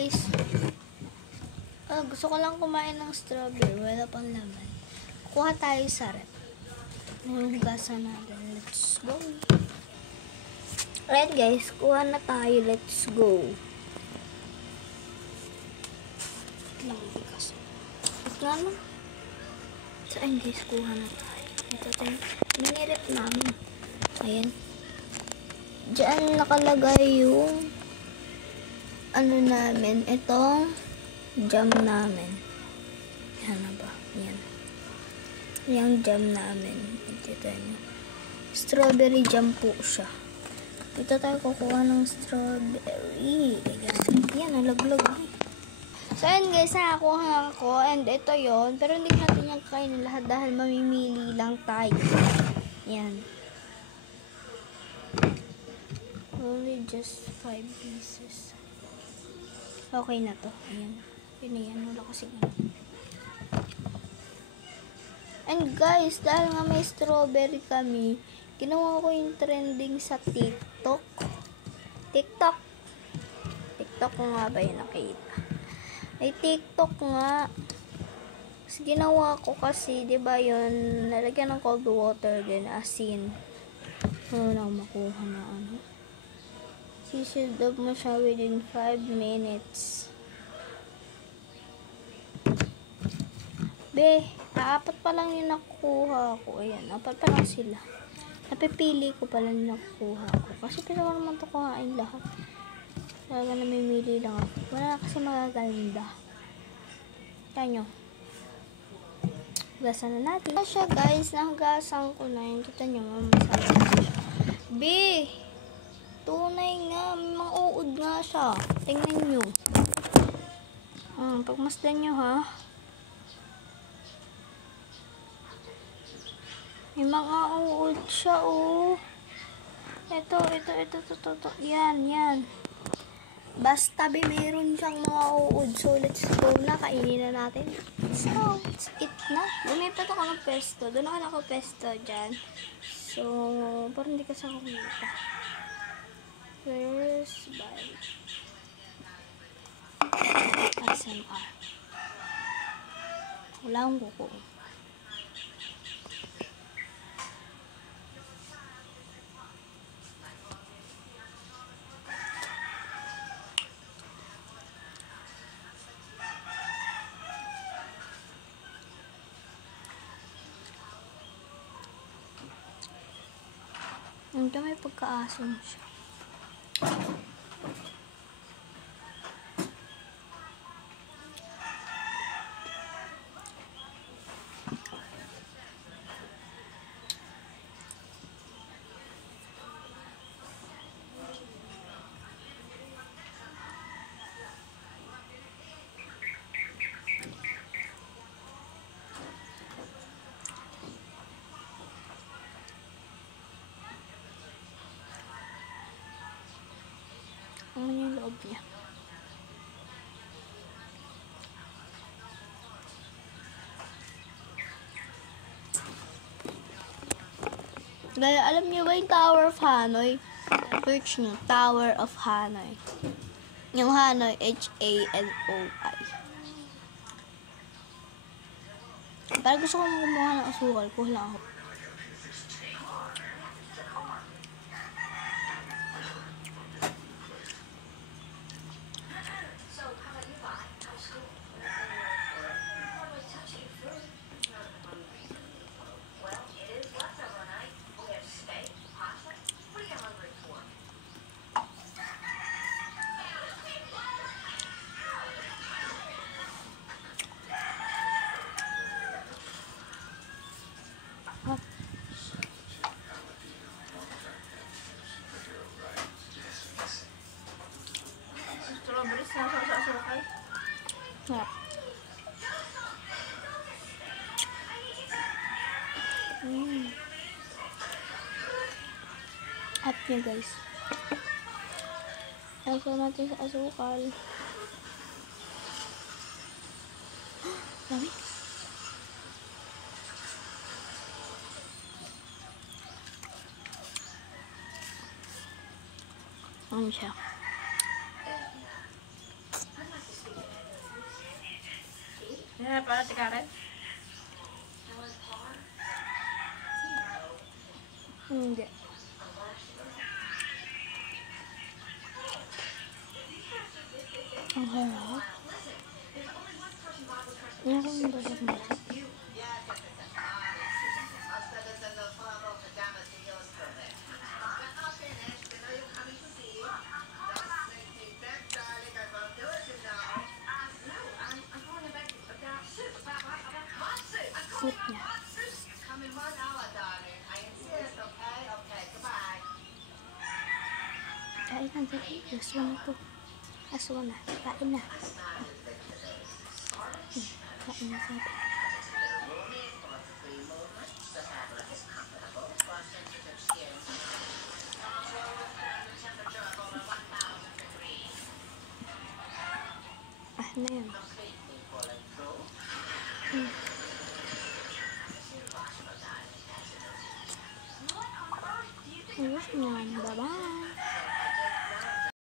guys. Gusto ko lang kumain ng strawberry. Wala pang laman. Kuha tayo sa rep. Hugasan natin. Let's go. Alright guys, kuha na tayo. Let's go. Ano? Saan guys, kuha na tayo. Ito tayo. Minirep namin. Ayan. Diyan nakalagay yung ano namin. Itong jam namin. Yan na ba? Yan. Yung jam namin. Ito tayo. Strawberry jam po siya. Ito tayo kukuha ng strawberry. Ayan. Yan, nalaglag. So, ayan guys, nakakuha ako. And ito yon, pero hindi natin yung kainin lahat dahil mamimili lang tayo. Yan. Only just 5 pieces. Okay na to. Ayan. Yun na yan. Wala kasi ano. And guys, dahil nga may strawberry kami, ginawa ko yung trending sa TikTok. TikTok ko nga ba yung nakita? Ay, TikTok nga. Kasi ginawa ko kasi, di ba yun, nalagyan ng cold water din, asin. Wala na makuha na ano. Sisidog mo siya within 5 minutes. Be, apat pa lang yung nakuha ko. Ayan, apat pa lang sila. Napipili ko pala yung nakuha ko. Kasi pwede ko naman ito kuhain lahat. Talaga namimili lang ako. Wala kasi magaganda. Kaya nyo. Hugasan na natin. Ito siya guys. Nahugasan ko na. Yung kita nyo. Masarap siya. B! Tunay nga. May mga uod nga siya. Tingnan nyo. Pagmasdan nyo ha. May mga uod siya oh. Ito. Yan. Basta meron siyang mga uod. So, let's go na. Kainin na natin. So, let's eat na. Lumipat ako ng pesto. Doon ako nakapesto dyan. So, parang hindi kasi ako kumita. First bite. ASMR. Wala akong kuko. Ito may pagkaasim siya. Ano yung loob niya? Gaya, alam niyo ba yung Tower of Hanoi? Search niyo, Tower of Hanoi. Yung Hanoi, Hanoi. Parang gusto ko kumuha ng asukal. Kuha lang ako. Strawberries na sa asukal. Yep. Up niya guys. Lagyan natin sa asukal. Dami. Ano siya? Para si Karen. Hindi. Ang harap. Ano kung dadap mo? Foot niya. Kain na dali. Last one na to. Last one na. Kain na. Kain na sabi. Na yan. Ayos na. Bye-bye.